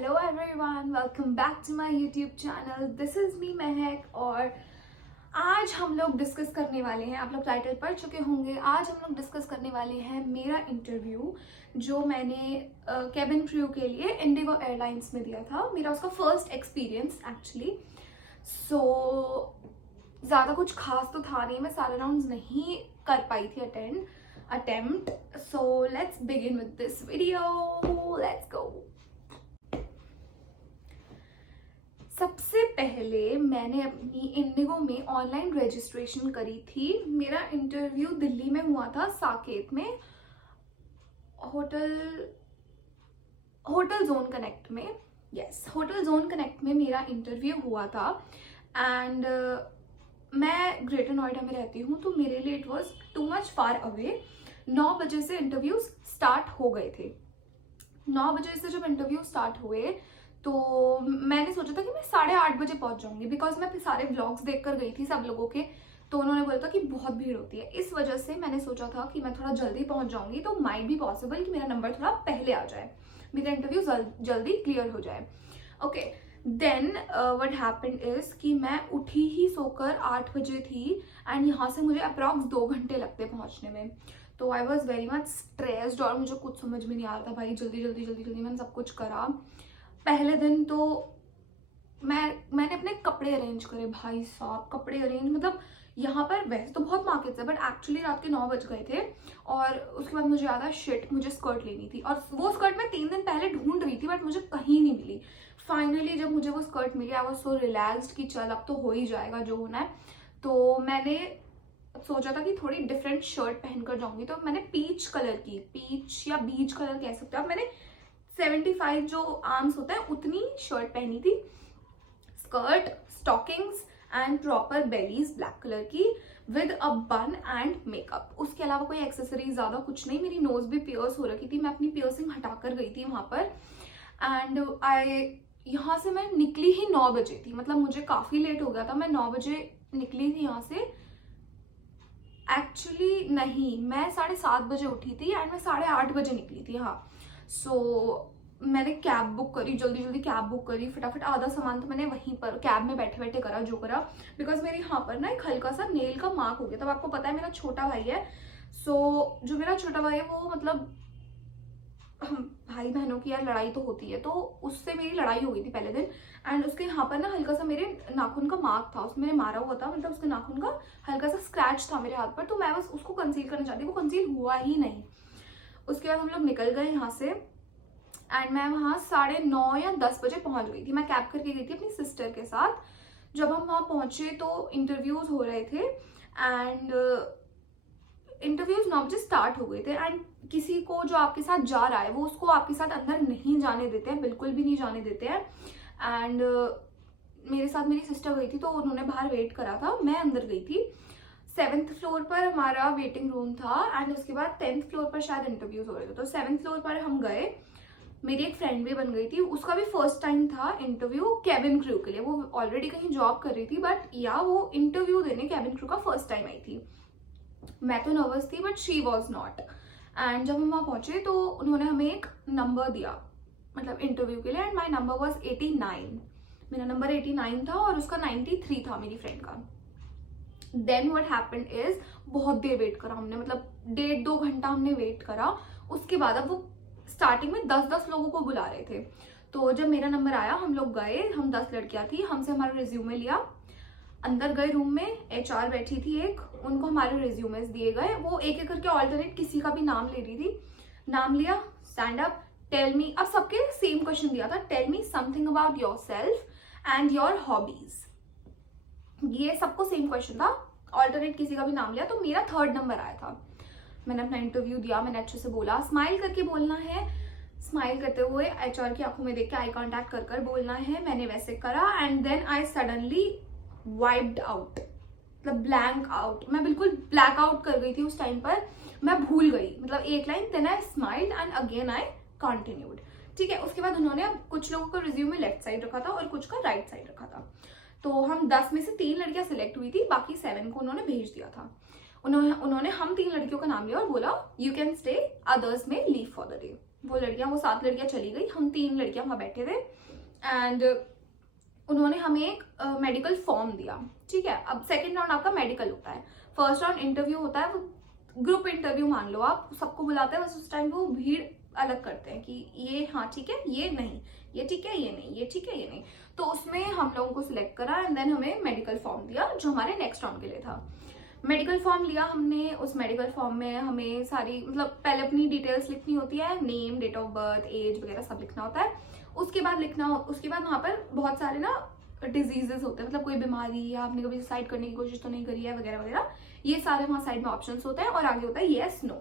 Hello everyone, welcome back to my YouTube channel. This is me Mahak और आज हम लोग डिस्कस करने वाले हैं, आप लोग टाइटल पढ़ चुके होंगे, आज हम लोग डिस्कस करने वाले हैं मेरा इंटरव्यू जो मैंने कैबिन क्रू के लिए इंडिगो एयरलाइंस में दिया था। मेरा उसका फर्स्ट एक्सपीरियंस एक्चुअली। सो ज़्यादा कुछ खास तो था नहीं, मैं सारे राउंड्स नहीं कर पाई थी attempt. So let's begin with this video, let's go. सबसे पहले मैंने अपनी इंडिगो में ऑनलाइन रजिस्ट्रेशन करी थी। मेरा इंटरव्यू दिल्ली में हुआ था, साकेत में, होटल जोन कनेक्ट में। यस, होटल जोन कनेक्ट में मेरा इंटरव्यू हुआ था। एंड मैं ग्रेटर नोएडा में रहती हूँ, तो मेरे लिए it was too much far away. 9 बजे से इंटरव्यूज स्टार्ट हो गए थे। 9 बजे से जब इंटरव्यू स्टार्ट हुए तो मैंने सोचा था कि मैं 8:30 बजे पहुंच जाऊंगी, बिकॉज मैं सारे व्लॉग्स देख कर गई थी सब लोगों के। तो उन्होंने बोला था कि बहुत भीड़ होती है, इस वजह से मैंने सोचा था कि मैं थोड़ा जल्दी पहुंच जाऊंगी, तो माइट भी पॉसिबल कि मेरा नंबर थोड़ा पहले आ जाए, मेरा इंटरव्यू जल्दी क्लियर हो जाए। Okay, then what happened is कि मैं उठी ही सोकर 8 बजे थी एंड यहाँ से मुझे अप्रॉक्स 2 घंटे लगते पहुंचने में। तो I was very much stressed और मुझे कुछ समझ में नहीं आ रहा था। भाई जल्दी जल्दी जल्दी जल्दी मैंने सब कुछ करा। पहले दिन तो मैंने अपने कपड़े अरेंज करे। भाई साहब, कपड़े अरेंज मतलब यहाँ पर वैसे तो बहुत मार्केट्स है, बट एक्चुअली रात के 9 बज गए थे। और उसके बाद मुझे याद है शिट, मुझे स्कर्ट लेनी थी और वो स्कर्ट मैं 3 दिन पहले ढूंढ रही थी, बट मुझे कहीं नहीं मिली। फाइनली जब मुझे वो स्कर्ट मिली, आई वाज सो रिलैक्स्ड कि चल अब तो हो ही जाएगा जो होना है। तो मैंने सोचा था कि थोड़ी डिफरेंट शर्ट पहनकर जाऊंगी, तो मैंने पीच या बीच कलर कह सकते हो आप, मैंने 75 जो आर्म्स होता है उतनी शर्ट पहनी थी, skirt, stockings and proper bellies black colour की with a bun and makeup. उसके अलावा कोई एक्सेसरीज ज्यादा कुछ नहीं। मेरी नोज भी पियर्स हो रखी थी, मैं अपनी पियर्सिंग हटाकर गई थी वहां पर। एंड यहाँ से मैं निकली ही 9 बजे थी, मतलब मुझे काफी लेट हो गया था। मैं 9 बजे निकली थी यहाँ से। एक्चुअली नहीं, मैं 7:30 बजे उठी थी एंड मैं 8:30 बजे निकली थी। हाँ, सो मैंने कैब बुक करी, जल्दी जल्दी कैब बुक करी फटाफट। आधा सामान तो मैंने वहीं पर कैब में बैठे बैठे करा जो करा, बिकॉज मेरे यहाँ पर ना एक हल्का सा नेल का मार्क हो गया। तब आपको पता है मेरा छोटा भाई है, सो जो मेरा छोटा भाई है वो मतलब भाई बहनों की यार लड़ाई तो होती है, तो उससे मेरी लड़ाई हो गई थी पहले दिन। एंड उसके यहाँ पर ना हल्का सा मेरे नाखून का मार्क था, उसमें मारा हुआ था, मतलब उसके नाखून का हल्का सा स्क्रैच था मेरे हाथ पर। तो मैं बस उसको कंसील करना चाहती, वो कंसील हुआ ही नहीं। उसके बाद हम लोग निकल गए यहाँ से एंड मैं वहाँ 9:30 या 10 बजे पहुंच गई थी। मैं कैब करके गई थी अपनी सिस्टर के साथ। जब हम वहाँ पहुंचे तो इंटरव्यूज हो रहे थे एंड इंटरव्यूज 9 बजे स्टार्ट हो गए थे। एंड किसी को जो आपके साथ जा रहा है वो उसको आपके साथ अंदर नहीं जाने देते हैं, बिल्कुल भी नहीं जाने देते हैं। एंड मेरे साथ मेरी सिस्टर गई थी, तो उन्होंने बाहर वेट करा था, मैं अंदर गई थी। 7th फ्लोर पर हमारा वेटिंग रूम था एंड उसके बाद 10th फ्लोर पर शायद इंटरव्यूज हो रहे थे। तो 7th फ्लोर पर हम गए। मेरी एक फ्रेंड भी बन गई थी, उसका भी फर्स्ट टाइम था इंटरव्यू कैबिन क्रू के लिए। वो ऑलरेडी कहीं जॉब कर रही थी, बट या वो इंटरव्यू देने कैबिन क्रू का फर्स्ट टाइम आई थी। मैं तो नर्वस थी but she was not. And जब हम वहाँ पहुंचे तो उन्होंने हमें एक नंबर दिया, मतलब इंटरव्यू के लिए, एंड माई नंबर वॉज 89। मेरा नंबर 89 था और उसका 93 था मेरी फ्रेंड का। देन व्हाट हैपेंड इज, बहुत देर वेट करा हमने, मतलब 1.5-2 घंटा हमने वेट करा। उसके बाद अब वो स्टार्टिंग में 10-10 लोगों को बुला रहे थे। तो जब मेरा नंबर आया, हम लोग गए, हम 10 लड़कियां थी, हमसे हमारा रिज्यूमे लिया, अंदर गए रूम में, HR बैठी थी एक, उनको हमारे रिज्यूमेस दिए गए। वो एक एक करके ऑल्टरनेट किसी का भी नाम ले रही थी। नाम लिया, स्टैंड अप, टेल मी, अब सबके सेम क्वेश्चन दिया था, tell me something about yourself and your hobbies. ये सबको सेम क्वेश्चन था, ऑल्टरनेट किसी का भी नाम लिया। तो मेरा 3rd नंबर आया था। मैंने अपना इंटरव्यू दिया, मैंने अच्छे से बोला, स्माइल करके बोलना है, स्माइल करते हुए HR की आंखों में देख के आई कांटेक्ट कर कर बोलना है। मैंने वैसे करा and then I suddenly wiped out, मतलब ब्लैंक आउट। मैं बिल्कुल ब्लैक आउट कर गई थी उस टाइम पर, मैं भूल गई, मतलब एक line. Then I smiled and again I continued. ठीक है, उसके बाद उन्होंने कुछ लोगों का रिज्यूमे लेफ्ट साइड रखा था और कुछ का राइट साइड रखा था। तो हम 10 में से 3 लड़कियां सिलेक्ट हुई थी, बाकी 7 को उन्होंने भेज दिया था। उन्होंने हम 3 लड़कियों का नाम लिया और बोला यू कैन स्टे, अदर्स में लीव फॉर द डे। वो 7 लड़कियां चली गई, हम 3 लड़कियां वहां बैठे थे एंड उन्होंने हमें एक मेडिकल फॉर्म दिया, ठीक है। अब सेकंड राउंड आपका मेडिकल होता है, फर्स्ट राउंड इंटरव्यू होता है, वो ग्रुप इंटरव्यू मान लो आप, सबको बुलाते हैं, बस उस टाइम वो भीड़ अलग करते हैं कि ये हाँ ठीक है, ये नहीं, ये ठीक है, ये नहीं, ये ठीक है, ये नहीं। तो उसमें हम लोगों को सिलेक्ट करा एंड देन हमें मेडिकल फॉर्म दिया जो हमारे नेक्स्ट राउंड के लिए था। मेडिकल फॉर्म लिया हमने, उस मेडिकल फॉर्म में हमें सारी मतलब पहले अपनी डिटेल्स लिखनी होती है, name, date of birth, age वगैरह सब लिखना होता है। उसके बाद वहाँ पर बहुत सारे ना डिजीजेस होते हैं, मतलब कोई बीमारी या आपने कभी सुसाइड करने की कोशिश तो नहीं करी है वगैरह वगैरह, ये सारे वहाँ साइड में ऑप्शंस होते हैं। और आगे होता है येस नो,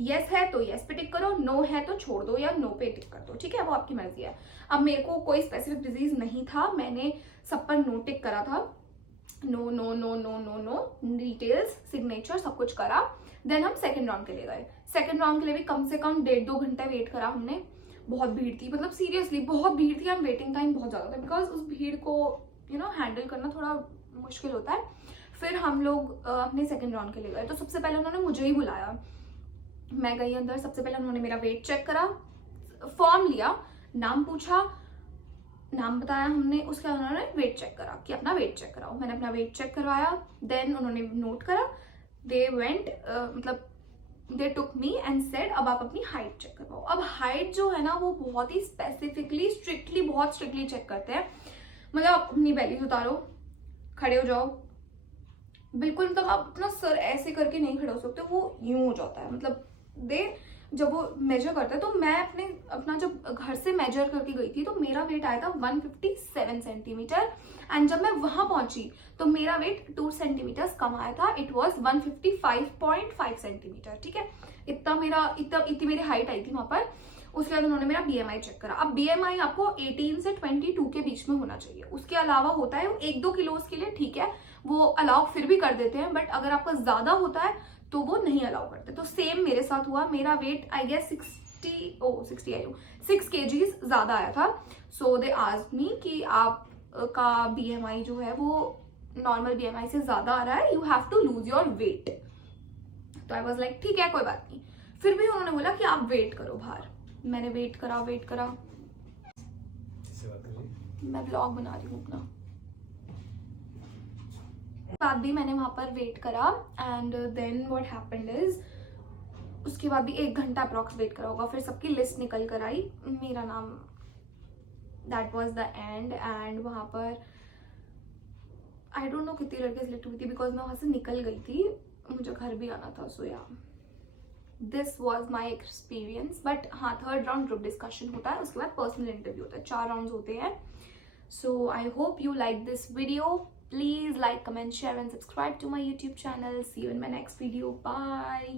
येस है तो येस पे टिक करो, नो है तो छोड़ दो या नो पे टिक कर दो, ठीक है, वो आपकी मर्जी है। अब मेरे को कोई स्पेसिफिक डिजीज नहीं था, मैंने सब पर नो टिक करा था, no no no no no no, details, signature सब कुछ करा। देन हम सेकंड राउंड के लिए गए। सेकंड राउंड के लिए भी कम से कम 1.5-2 घंटे वेट करा हमने, बहुत भीड़ थी, मतलब सीरियसली बहुत भीड़ थी एंड वेटिंग टाइम बहुत ज्यादा था, बिकॉज उस भीड़ को हैंडल करना थोड़ा मुश्किल होता है। फिर हम लोग अपने सेकंड राउंड के लिए गए, तो सबसे पहले उन्होंने मुझे ही बुलाया, मैं गई अंदर। सबसे पहले उन्होंने मेरा वेट चेक करा, फॉर्म लिया, नाम पूछा, नाम बताया हमने, उसके बाद उन्होंने वेट चेक करा कि अपना वेट चेक कराओ, मैंने अपना वेट चेक करवाया। देन उन्होंने नोट करा, दे वेंट मतलब दे टुक मी एंड सेड अब आप अपनी हाइट चेक करवाओ। अब हाइट जो है ना वो बहुत ही स्पेसिफिकली बहुत स्ट्रिक्टली चेक करते हैं, मतलब आप अपनी बेली उतारो, खड़े हो जाओ, बिल्कुल मतलब आप अपना सर ऐसे करके नहीं खड़े हो सकते, वो यूं हो जाता है, मतलब जब वो मेजर करता है। तो मैं अपना जब घर से मेजर करके गई थी तो मेरा वेट आया था 157 सेंटीमीटर एंड जब मैं वहां पहुंची तो मेरा वेट 2 सेंटीमीटर कम आया था, इट वॉज 155.5 सेंटीमीटर, ठीक है। इतनी मेरी हाइट आई थी वहां पर। उसके बाद उन्होंने मेरा BMI चेक करा। अब BMI आपको 18 से 22 के बीच में होना चाहिए, उसके अलावा होता है 1-2 किलो के लिए, ठीक है, वो अलाउ फिर भी कर देते हैं, बट अगर आपका ज्यादा होता है तो वो नहीं अलाउ करते। तो सेम मेरे साथ हुआ, मेरा वेट आई गेस 6 kgs ज्यादा आया था। सो दे आस्क्ड मी कि आपका BMI जो है वो नॉर्मल BMI से ज्यादा आ रहा है, you have to lose your weight. तो आई वाज लाइक ठीक है कोई बात नहीं। फिर भी उन्होंने बोला कि आप वेट करो बाहर। मैंने वेट करा, मैं ब्लॉग बना रही हूँ अपना। बाद भी मैंने वहां पर वेट करा and then what happened is उसके बाद भी 1 घंटा अप्रॉक्स वेट करा होगा, फिर सबकी लिस्ट निकल कर आई, मेरा नाम, that was the end. And वहां पर आई डोंट नो कितनी लड़कियां सिलेक्ट हुई थी, बिकॉज मैं वहां से निकल गई थी, मुझे घर भी आना था। सो या this was my experience. But हाँ, थर्ड राउंड ग्रुप डिस्कशन होता है, उसके बाद पर्सनल इंटरव्यू होता है, 4 राउंड होते हैं। So I hope you like this video. Please like, comment, share and subscribe to my YouTube channel. See you in my next video. Bye.